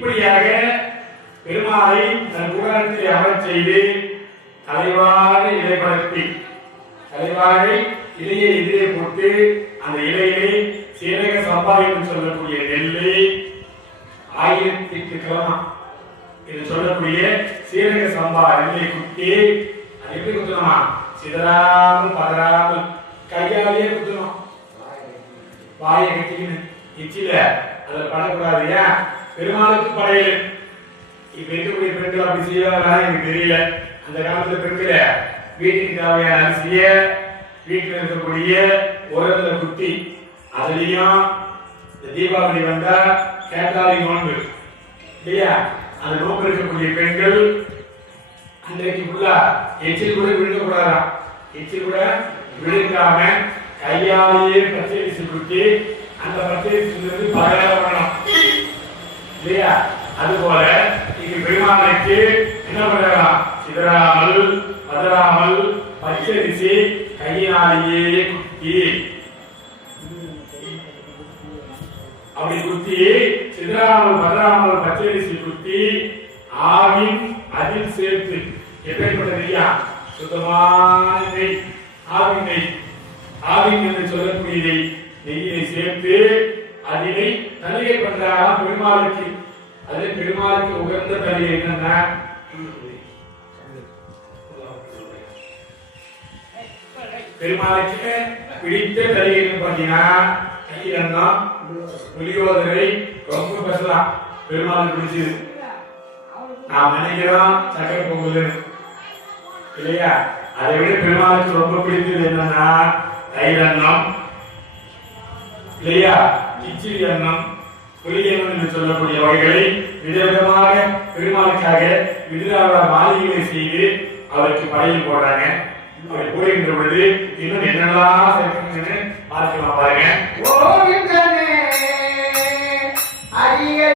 இப்படியாக பெருமாளை தன் கூடாரத்தில் அமரச் செய்து தலைவாழை இலைப்படுத்தி தலைவாழை இலையை எதிரே போட்டு அந்த இலையிலே சீரக சம்பா என்று சொல்லக்கூடிய நெல்லை 1008 கிழமை என்று சொல்லக்கூடிய சீரக சம்பா நெல்லை குத்தி அது எப்படி குத்தணுமா? சிதறாமல் பதறாமல் கையாலேயே குத்தணும். வாயை கட்டிக்கணும், இச்சில அதில் படக்கூடாது. ஏன்? பெருமாளுக்கு படையல். இப்ப இருக்கக்கூடிய பெண்கள் அப்படி செய்வாங்களா எனக்கு தெரியல. அந்த காலத்துல பெண்கள வீட்டுக்கு தேவையான அரிசிய வீட்டில் இருக்கக்கூடிய உரத்துல குத்தி அதுலயும் இந்த தீபாவளி வந்தா கேட்டாலி நோன்பு இல்லையா, அந்த நோன்பு இருக்கக்கூடிய பெண்கள் அன்றைக்கு ஃபுல்லா எச்சில் கூட விழுங்கக்கூடாதான். எச்சில் கூட விழுங்காம கையாலேயே பச்சரிசி குத்தி அந்த பச்சரிசி பகலாக பண்ணணும் இல்லையா. அதுபோல இங்கு பெருமாளுக்கு என்ன பண்ணலாம்? சிதறாமல் பதறாமல் பச்சரிசி கையினாலேயே குத்தி அப்படி குத்தி சிதறாமல் பதறாமல் பச்சரிசி குத்தி ஆவின் அதில் சேர்த்து எப்பேற்பட்டது இல்லையா? சுத்தமான நெய், ஆவின் நெய், ஆவின் என்று சொல்லக்கூடிய நெய்யை சேர்த்து அதினை தலிகை பண்றாங்க பெருமாளுக்கு. அது பெருமாளுக்கு உகந்த தலிகை என்னன்னா பெருமாளுக்கு பிடித்த தலிகை பாத்தீங்கன்னா கையெல்லாம் புளியோதரை ரொம்ப பேசலாம். பெருமாளுக்கு பிடிச்சது நாம் நினைக்கிறோம் சக்கரை பொங்கல் இல்லையா, அதை விட பெருமாளுக்கு ரொம்ப பிடித்தது என்னன்னா தயிர் அன்னம் இல்லையா, கிச்சிடி அன்னம், புளியன்னம் என்று சொல்லக்கூடிய வகைகளை விதவிதமாக பெருமாளுக்காக விருதாள மாளிகைகளை செய்து அவருக்கு படையில் போடுறாங்க. அப்படி போடுகின்ற பொழுது இன்னும் என்னெல்லாம் சேர்க்கணும்னு பார்க்கலாம் பாருங்க.